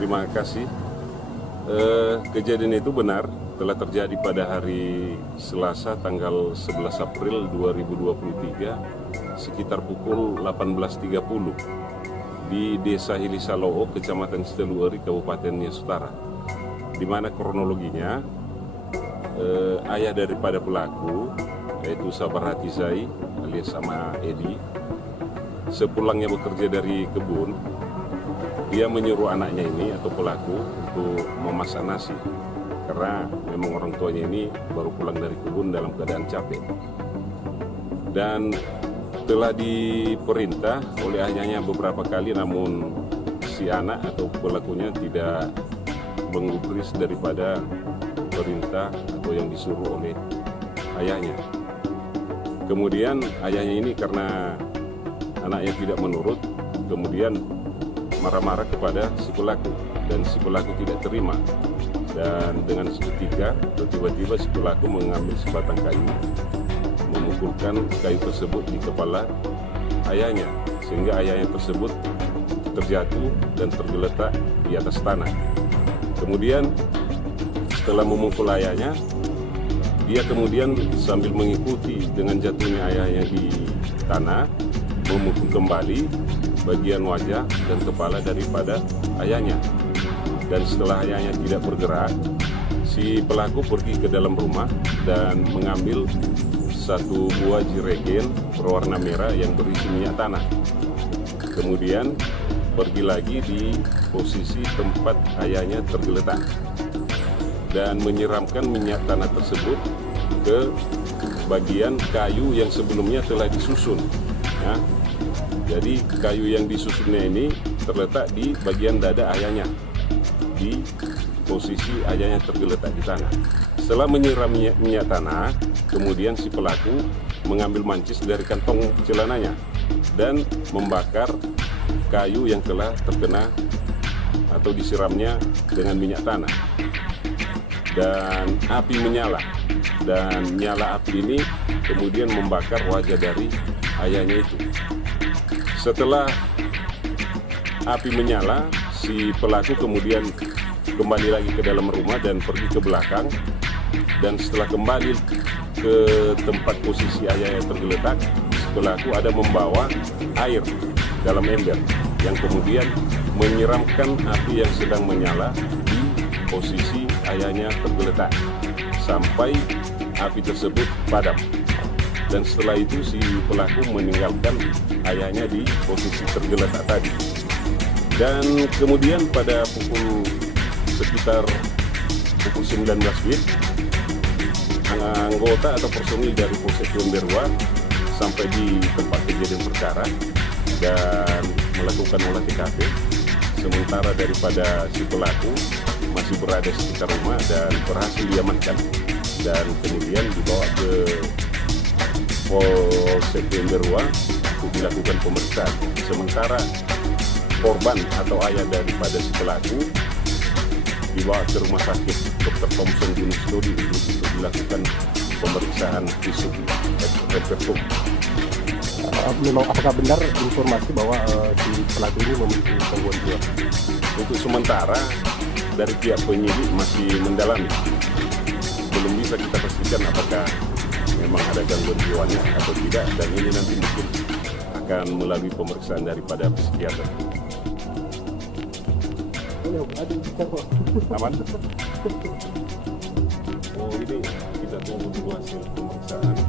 Terima kasih. Kejadian itu benar telah terjadi pada hari Selasa tanggal 11 April 2023 sekitar pukul 18.30 di Desa Hilisaloo, Kecamatan Sitelueri, Kabupaten Nias Utara. Di mana kronologinya ayah daripada pelaku yaitu Sabarhati Zai alias sama Edi, sepulangnya bekerja dari kebun, dia menyuruh anaknya ini atau pelaku untuk memasak nasi karena memang orang tuanya ini baru pulang dari kebun dalam keadaan capek, dan telah diperintah oleh ayahnya beberapa kali, namun si anak atau pelakunya tidak menggubris daripada perintah atau yang disuruh oleh ayahnya. Kemudian ayahnya ini karena anaknya tidak menurut, kemudian marah-marah kepada si pelaku, dan si pelaku tidak terima, dan dengan seketika atau tiba-tiba si pelaku mengambil sebatang kayu, memukulkan kayu tersebut di kepala ayahnya sehingga ayahnya tersebut terjatuh dan tergeletak di atas tanah. Kemudian setelah memukul ayahnya, dia kemudian sambil mengikuti dengan jatuhnya ayahnya di tanah, memukul kembali bagian wajah dan kepala daripada ayahnya. Dan setelah ayahnya tidak bergerak, si pelaku pergi ke dalam rumah dan mengambil satu buah jerigen berwarna merah yang berisi minyak tanah. Kemudian pergi lagi di posisi tempat ayahnya tergeletak dan menyiramkan minyak tanah tersebut ke bagian kayu yang sebelumnya telah disusun. Ya. Jadi kayu yang disusunnya ini terletak di bagian dada ayahnya, di posisi ayahnya tergeletak di tanah. Setelah menyiram minyak tanah, kemudian si pelaku mengambil mancis dari kantong celananya dan membakar kayu yang telah terkena atau disiramnya dengan minyak tanah. Dan api menyala, dan nyala api ini kemudian membakar wajah dari ayahnya itu. Setelah api menyala, si pelaku kemudian kembali lagi ke dalam rumah dan pergi ke belakang, dan setelah kembali ke tempat posisi ayahnya tergeletak, si pelaku ada membawa air dalam ember yang kemudian menyiramkan api yang sedang menyala di posisi ayahnya tergeletak sampai api tersebut padam. Dan setelah itu si pelaku meninggalkan ayahnya di posisi tergeletak tadi. Dan kemudian pada sekitar pukul 19 WIB, anggota atau personil dari Polsek Ciumberwa sampai di tempat kejadian perkara dan melakukan olah TKP. Sementara daripada si pelaku masih berada di sekitar rumah dan berhasil diamankan dan kemudian dibawa ke Polsek Ciumberwa untuk dilakukan pemeriksaan. Sementara korban atau ayah daripada si pelaku dibawa ke rumah sakit Dr. Thompson Gunung Studi untuk dilakukan pemeriksaan fisik repertum. Memang apakah benar informasi bahwa si pelaku ini memiliki gangguan jiwa? Untuk sementara dari pihak penyidik masih mendalami, belum bisa kita pastikan apakah memang ada gangguan jiwanya atau tidak, dan ini nanti mungkin akan melalui pemeriksaan daripada psikiater. Aman? Oh, ini kita tunggu dulu hasil pemeriksaan